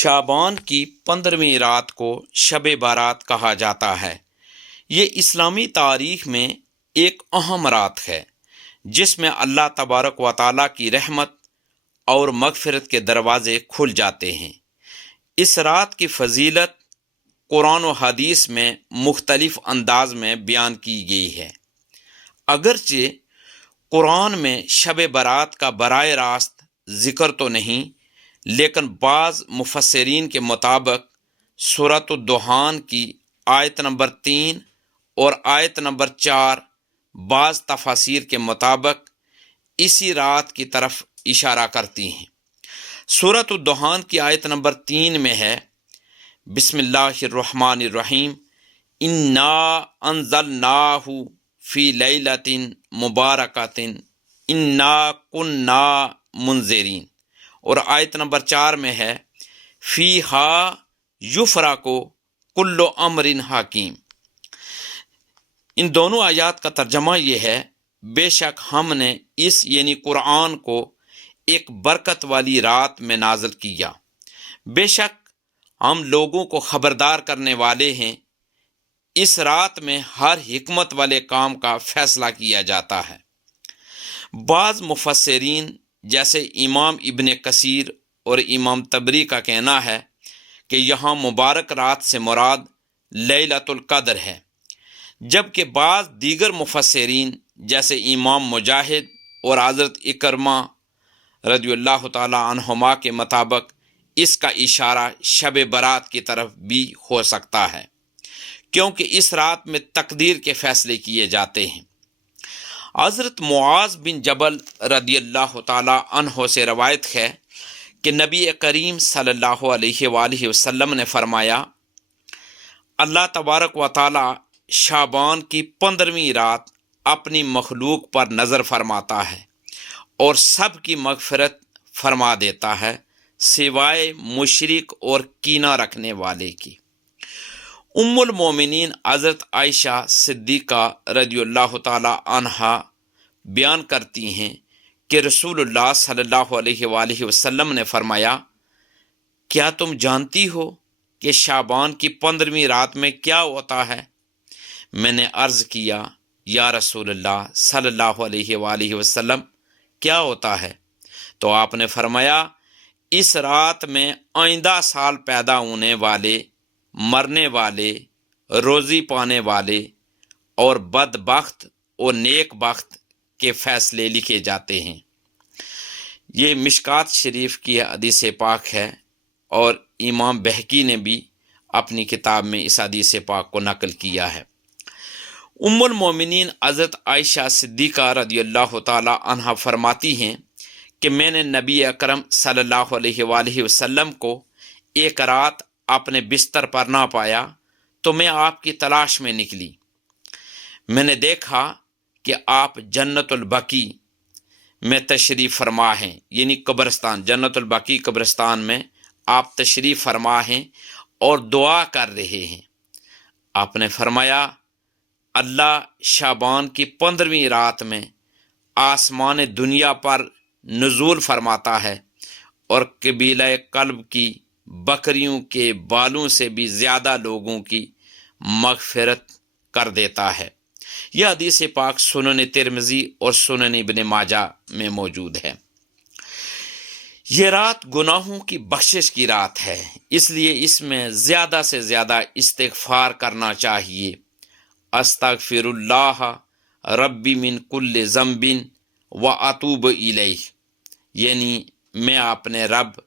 شعبان کی 15ویں رات کو شب بارات کہا جاتا ہے۔ یہ اسلامی تاریخ میں ایک اہم رات ہے جس میں اللہ تبارک و تعالیٰ کی رحمت اور مغفرت کے دروازے کھل جاتے ہیں۔ اس رات کی فضیلت قرآن و حدیث میں مختلف انداز میں بیان کی گئی ہے۔ اگرچہ قرآن میں شب برات کا براہ راست ذکر تو نہیں، لیکن بعض مفسرین کے مطابق سورۃ الدخان کی آیت نمبر 3 اور آیت نمبر 4 بعض تفاسیر کے مطابق اسی رات کی طرف اشارہ کرتی ہیں۔ سورۃ الدخان کی آیت نمبر 3 میں ہے، بسم اللہ الرحمن الرحیم، انا انزلناہ فی لیلۃ مبارکۃ انا کنا منذرین، اور آیت نمبر 4 میں ہے، فیہا یفرق کل امر حکیم۔ ان دونوں آیات کا ترجمہ یہ ہے، بے شک ہم نے اس یعنی قرآن کو ایک برکت والی رات میں نازل کیا، بے شک ہم لوگوں کو خبردار کرنے والے ہیں۔ اس رات میں ہر حکمت والے کام کا فیصلہ کیا جاتا ہے۔ بعض مفسرین جیسے امام ابن کثیر اور امام طبری کا کہنا ہے کہ یہاں مبارک رات سے مراد لیلۃ القدر ہے، جبکہ بعض دیگر مفسرین جیسے امام مجاہد اور حضرت اکرمہ رضی اللہ تعالی عنہما کے مطابق اس کا اشارہ شب برات کی طرف بھی ہو سکتا ہے، کیونکہ اس رات میں تقدیر کے فیصلے کیے جاتے ہیں۔ حضرت معاذ بن جبل رضی اللہ تعالی عنہ سے روایت ہے کہ نبی کریم صلی اللہ علیہ وآلہ وسلم نے فرمایا، اللہ تبارک و تعالی شعبان کی 15ویں رات اپنی مخلوق پر نظر فرماتا ہے اور سب کی مغفرت فرما دیتا ہے سوائے مشرک اور کینہ رکھنے والے کی۔ ام المومنین حضرت عائشہ صدیقہ رضی اللہ تعالی عنہا بیان کرتی ہیں کہ رسول اللہ صلی اللہ علیہ وآلہ وسلم نے فرمایا، کیا تم جانتی ہو کہ شعبان کی 15ویں رات میں کیا ہوتا ہے؟ میں نے عرض کیا، یا رسول اللہ صلی اللہ علیہ وآلہ وسلم، کیا ہوتا ہے؟ تو آپ نے فرمایا، اس رات میں آئندہ سال پیدا ہونے والے، مرنے والے، روزی پانے والے اور بدبخت اور نیک بخت کے فیصلے لکھے جاتے ہیں۔ یہ مشکات شریف کی حدیث پاک ہے اور امام بہقی نے بھی اپنی کتاب میں اس حدیث پاک کو نقل کیا ہے۔ ام المومنین حضرت عائشہ صدیقہ رضی اللہ تعالی عنہا فرماتی ہیں کہ میں نے نبی اکرم صلی اللہ علیہ وآلہ وسلم کو ایک رات اپنے بستر پر نہ پایا تو میں آپ کی تلاش میں نکلی۔ میں نے دیکھا کہ آپ جنت البقیع میں تشریف فرما ہیں، یعنی قبرستان، جنت البقیع قبرستان میں آپ تشریف فرما ہیں اور دعا کر رہے ہیں۔ آپ نے فرمایا، اللہ شعبان کی 15ویں رات میں آسمان دنیا پر نزول فرماتا ہے اور قبیلہ کلب کی بکریوں کے بالوں سے بھی زیادہ لوگوں کی مغفرت کر دیتا ہے۔ یہ حدیث پاک سنن ترمذی اور سنن ابن ماجہ میں موجود ہے۔ یہ رات گناہوں کی بخشش کی رات ہے، اس لیے اس میں زیادہ سے زیادہ استغفار کرنا چاہیے۔ استغفر اللہ ربی من کل ذنب واتوب الیہ، یعنی میں اپنے رب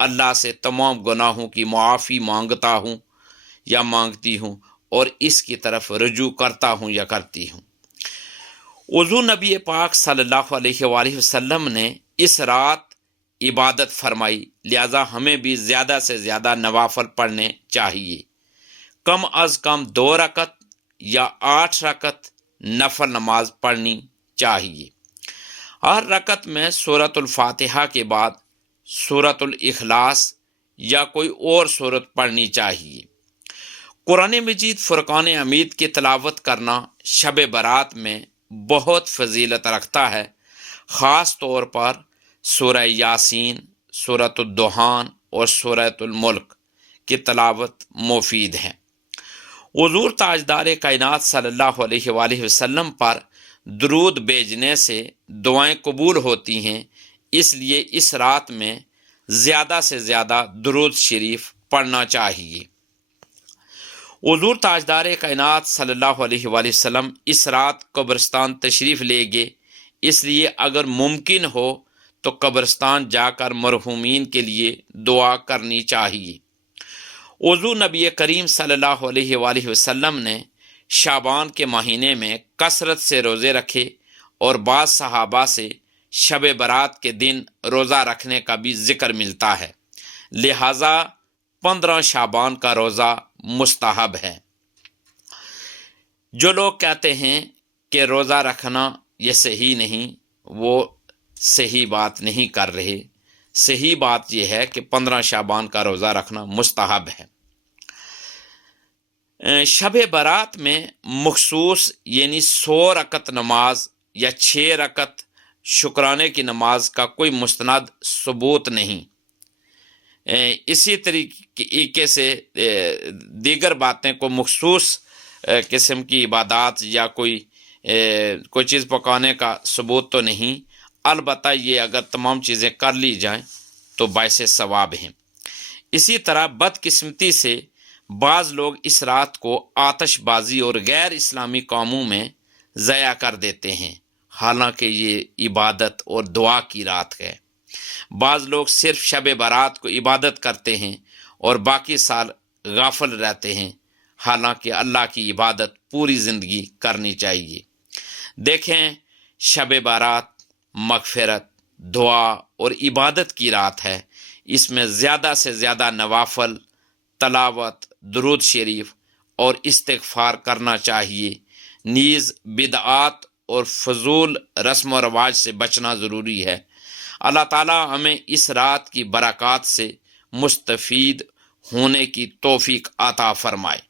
اللہ سے تمام گناہوں کی معافی مانگتا ہوں یا مانگتی ہوں اور اس کی طرف رجوع کرتا ہوں یا کرتی ہوں۔ حضور نبی پاک صلی اللہ علیہ وآلہ وسلم نے اس رات عبادت فرمائی، لہذا ہمیں بھی زیادہ سے زیادہ نوافل پڑھنے چاہیے۔ کم از کم 2 رکعت یا 8 رکعت نفل نماز پڑھنی چاہیے۔ ہر رکعت میں سورۃ الفاتحہ کے بعد سورۃ الاخلاص یا کوئی اور سورت پڑھنی چاہیے۔ قرآن مجید فرقان حمید کی تلاوت کرنا شب برات میں بہت فضیلت رکھتا ہے، خاص طور پر سورہ یاسین، سورۃ الدخان اور سورۃ الملک کی تلاوت مفید ہے۔ حضور تاجدار کائنات صلی اللہ علیہ وآلہ وسلم پر درود بھیجنے سے دعائیں قبول ہوتی ہیں، اس لیے اس رات میں زیادہ سے زیادہ درود شریف پڑھنا چاہیے۔ حضور تاجدار کائنات صلی اللہ علیہ وآلہ وسلم اس رات قبرستان تشریف لے گئے، اس لیے اگر ممکن ہو تو قبرستان جا کر مرحومین کے لیے دعا کرنی چاہیے۔ حضور نبی کریم صلی اللہ علیہ وآلہ وسلم نے شعبان کے مہینے میں کثرت سے روزے رکھے، اور بعض صحابہ سے شب برات کے دن روزہ رکھنے کا بھی ذکر ملتا ہے، لہٰذا 15 شعبان کا روزہ مستحب ہے۔ جو لوگ کہتے ہیں کہ روزہ رکھنا یہ صحیح نہیں، وہ صحیح بات نہیں کر رہے۔ صحیح بات یہ ہے کہ 15 شعبان کا روزہ رکھنا مستحب ہے۔ شب برات میں مخصوص یعنی 100 رکعت نماز یا 6 رکعت شکرانے کی نماز کا کوئی مستند ثبوت نہیں۔ اسی طریقے سے دیگر باتیں کو مخصوص قسم کی عبادات یا کوئی چیز پکانے کا ثبوت تو نہیں، البتہ یہ اگر تمام چیزیں کر لی جائیں تو باعث ثواب ہیں۔ اسی طرح بدقسمتی سے بعض لوگ اس رات کو آتش بازی اور غیر اسلامی کاموں میں ضائع کر دیتے ہیں، حالانکہ یہ عبادت اور دعا کی رات ہے۔ بعض لوگ صرف شب برات کو عبادت کرتے ہیں اور باقی سال غافل رہتے ہیں، حالانکہ اللہ کی عبادت پوری زندگی کرنی چاہیے۔ دیکھیں، شب برات مغفرت، دعا اور عبادت کی رات ہے۔ اس میں زیادہ سے زیادہ نوافل، تلاوت، درود شریف اور استغفار کرنا چاہیے۔ نیز بدعات اور فضول رسم و رواج سے بچنا ضروری ہے۔ اللہ تعالیٰ ہمیں اس رات کی برکات سے مستفید ہونے کی توفیق عطا فرمائے۔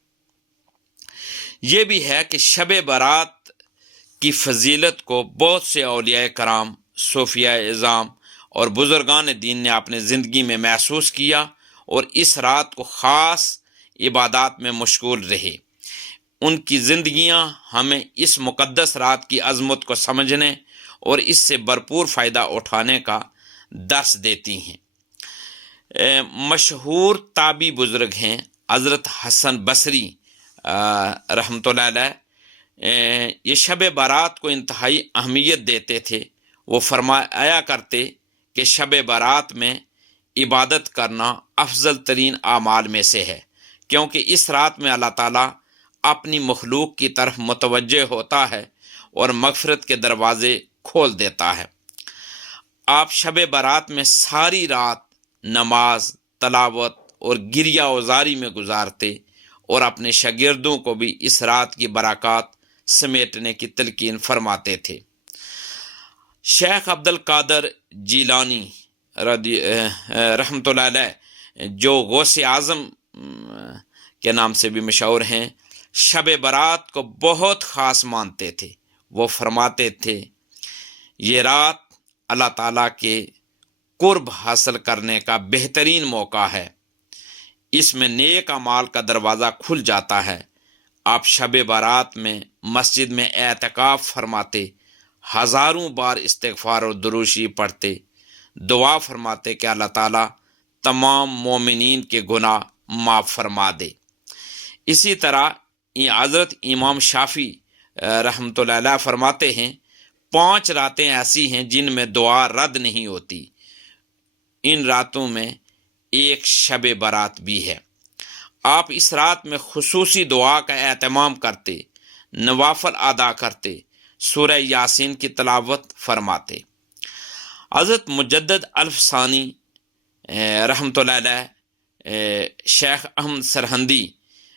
یہ بھی ہے کہ شب برات کی فضیلت کو بہت سے اولیاء کرام، صوفیاء اعظام اور بزرگان دین نے اپنے زندگی میں محسوس کیا اور اس رات کو خاص عبادات میں مشغول رہے۔ ان کی زندگیاں ہمیں اس مقدس رات کی عظمت کو سمجھنے اور اس سے بھرپور فائدہ اٹھانے کا درس دیتی ہیں۔ مشہور تابعی بزرگ ہیں حضرت حسن بصری رحمۃ اللہ علیہ، یہ شب برات کو انتہائی اہمیت دیتے تھے۔ وہ فرمایا کرتے کہ شب برات میں عبادت کرنا افضل ترین اعمال میں سے ہے، کیونکہ اس رات میں اللہ تعالیٰ اپنی مخلوق کی طرف متوجہ ہوتا ہے اور مغفرت کے دروازے کھول دیتا ہے۔ آپ شب برات میں ساری رات نماز، تلاوت اور گریہ وزاری میں گزارتے اور اپنے شاگردوں کو بھی اس رات کی برکات سمیٹنے کی تلقین فرماتے تھے۔ شیخ عبد القادر جیلانی رحمۃ اللہ علیہ، جو غوث اعظم کے نام سے بھی مشہور ہیں، شب برات کو بہت خاص مانتے تھے۔ وہ فرماتے تھے، یہ رات اللہ تعالیٰ کے قرب حاصل کرنے کا بہترین موقع ہے، اس میں نیک اعمال کا دروازہ کھل جاتا ہے۔ آپ شب برات میں مسجد میں اعتکاف فرماتے، ہزاروں بار استغفار اور درود شریف پڑھتے، دعا فرماتے کہ اللہ تعالیٰ تمام مومنین کے گناہ معاف فرما دے۔ اسی طرح حضرت امام شافعی رحمۃ اللہ علیہ فرماتے ہیں، 5 راتیں ایسی ہیں جن میں دعا رد نہیں ہوتی، ان راتوں میں ایک شب برات بھی ہے۔ آپ اس رات میں خصوصی دعا کا اہتمام کرتے، نوافل ادا کرتے، سورہ یاسین کی تلاوت فرماتے۔ حضرت مجدد الف ثانی رحمۃ اللہ علیہ، شیخ احمد سرہندی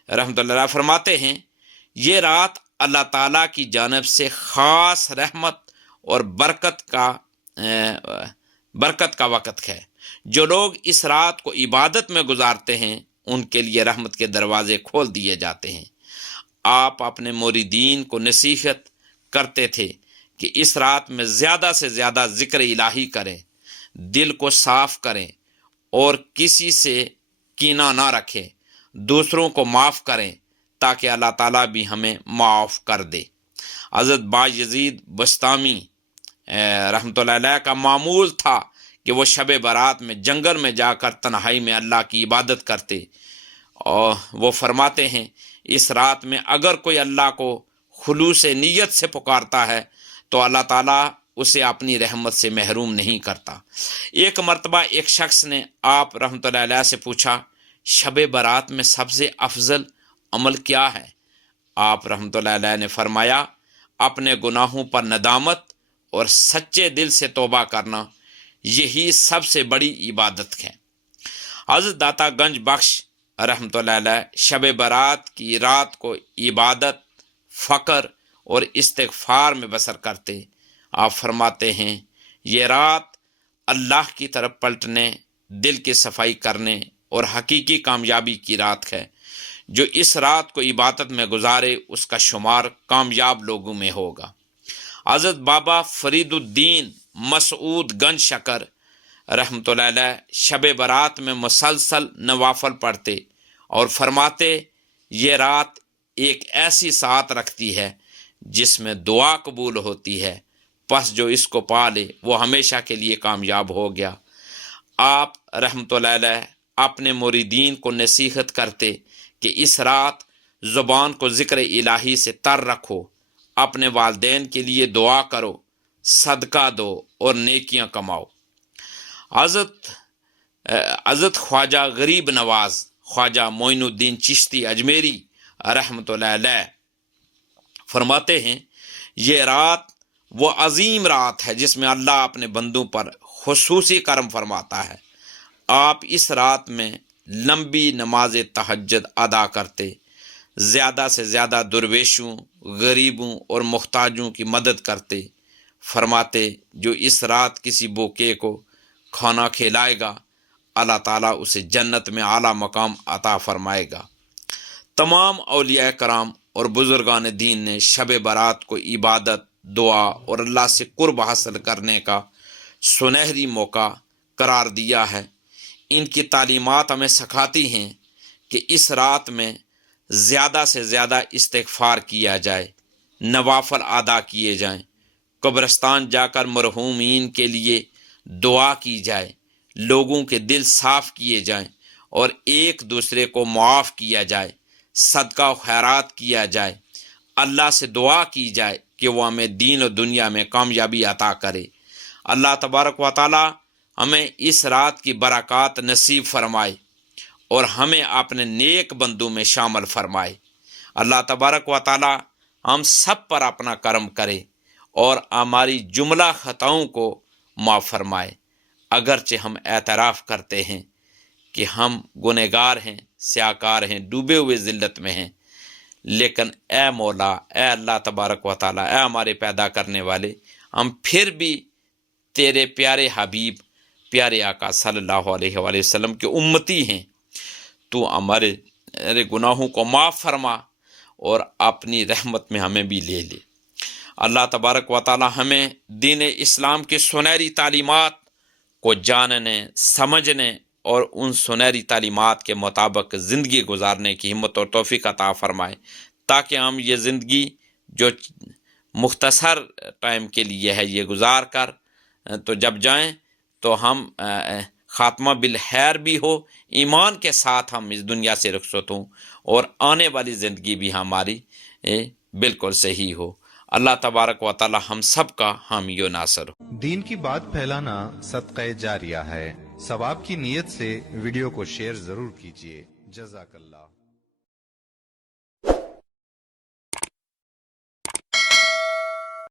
رحمۃ اللہ علیہ فرماتے ہیں، یہ رات اللہ تعالیٰ کی جانب سے خاص رحمت اور برکت کا وقت ہے۔ جو لوگ اس رات کو عبادت میں گزارتے ہیں ان کے لیے رحمت کے دروازے کھول دیے جاتے ہیں۔ آپ اپنے موریدین کو نصیحت کرتے تھے کہ اس رات میں زیادہ سے زیادہ ذکر الہی کریں، دل کو صاف کریں اور کسی سے کینہ نہ رکھیں، دوسروں کو معاف کریں تاکہ اللہ تعالیٰ بھی ہمیں معاف کر دے۔ حضرت بایزید بستامی رحمۃ اللہ علیہ کا معمول تھا کہ وہ شب برات میں جنگل میں جا کر تنہائی میں اللہ کی عبادت کرتے، اور وہ فرماتے ہیں اس رات میں اگر کوئی اللہ کو خلوص نیت سے پکارتا ہے تو اللہ تعالیٰ اسے اپنی رحمت سے محروم نہیں کرتا۔ ایک مرتبہ ایک شخص نے آپ رحمۃ اللہ علیہ سے پوچھا، شب برات میں سب سے افضل عمل کیا ہے؟ آپ رحمۃ اللہ علیہ نے فرمایا، اپنے گناہوں پر ندامت اور سچے دل سے توبہ کرنا، یہی سب سے بڑی عبادت ہے۔ حضرت داتا گنج بخش رحمۃ اللہ علیہ شب برات کی رات کو عبادت، فقر اور استغفار میں بسر کرتے۔ آپ فرماتے ہیں یہ رات اللہ کی طرف پلٹنے، دل کی صفائی کرنے اور حقیقی کامیابی کی رات ہے۔ جو اس رات کو عبادت میں گزارے اس کا شمار کامیاب لوگوں میں ہوگا۔ حضرت بابا فرید الدین مسعود گنج شکر رحمۃ اللہ علیہ شب برات میں مسلسل نوافل پڑھتے اور فرماتے یہ رات ایک ایسی ساعت رکھتی ہے جس میں دعا قبول ہوتی ہے، پس جو اس کو پا لے وہ ہمیشہ کے لیے کامیاب ہو گیا۔ آپ رحمۃ اللہ علیہ اپنے مریدین کو نصیحت کرتے کہ اس رات زبان کو ذکر الہی سے تر رکھو، اپنے والدین کے لیے دعا کرو، صدقہ دو اور نیکیاں کماؤ۔ حضرت خواجہ غریب نواز خواجہ معین الدین چشتی اجمیری رحمۃ اللہ علیہ فرماتے ہیں یہ رات وہ عظیم رات ہے جس میں اللہ اپنے بندوں پر خصوصی کرم فرماتا ہے۔ آپ اس رات میں لمبی نماز تہجد ادا کرتے، زیادہ سے زیادہ درویشوں، غریبوں اور محتاجوں کی مدد کرتے۔ فرماتے جو اس رات کسی بھوکے کو کھانا کھلائے گا اللہ تعالیٰ اسے جنت میں اعلیٰ مقام عطا فرمائے گا۔ تمام اولیاء کرام اور بزرگان دین نے شب برات کو عبادت، دعا اور اللہ سے قرب حاصل کرنے کا سنہری موقع قرار دیا ہے۔ ان کی تعلیمات ہمیں سکھاتی ہیں کہ اس رات میں زیادہ سے زیادہ استغفار کیا جائے، نوافل ادا کیے جائیں، قبرستان جا کر مرحومین کے لیے دعا کی جائے، لوگوں کے دل صاف کیے جائیں اور ایک دوسرے کو معاف کیا جائے، صدقہ و خیرات کیا جائے، اللہ سے دعا کی جائے کہ وہ ہمیں دین و دنیا میں کامیابی عطا کرے۔ اللہ تبارک و تعالی ہمیں اس رات کی برکات نصیب فرمائے اور ہمیں اپنے نیک بندوں میں شامل فرمائے۔ اللہ تبارک و تعالی ہم سب پر اپنا کرم کرے اور ہماری جملہ خطاؤں کو معاف فرمائے۔ اگرچہ ہم اعتراف کرتے ہیں کہ ہم گنہگار ہیں، سیاکار ہیں، ڈوبے ہوئے ذلت میں ہیں، لیکن اے مولا، اے اللہ تبارک و تعالی، اے ہمارے پیدا کرنے والے، ہم پھر بھی تیرے پیارے حبیب، پیارے آقا صلی اللہ علیہ وآلہ وسلم کے امتی ہیں۔ تو ہمارے گناہوں کو معاف فرما اور اپنی رحمت میں ہمیں بھی لے لے۔ اللہ تبارک و تعالی ہمیں دین اسلام کے سنہری تعلیمات کو جاننے، سمجھنے اور ان سنہری تعلیمات کے مطابق زندگی گزارنے کی ہمت اور توفیق عطا فرمائے، تاکہ ہم یہ زندگی جو مختصر ٹائم کے لیے ہے یہ گزار کر تو جب جائیں تو ہم خاتمہ بالخیر بھی ہو، ایمان کے ساتھ ہم اس دنیا سے رخصت ہوں اور آنے والی زندگی بھی ہماری بالکل صحیح ہو۔ اللہ تبارک و تعالی ہم سب کا حامی و ناصر ہو۔ دین کی بات پھیلانا صدقہ جاریہ ہے، ثواب کی نیت سے ویڈیو کو شیئر ضرور کیجیے۔ جزاک اللہ۔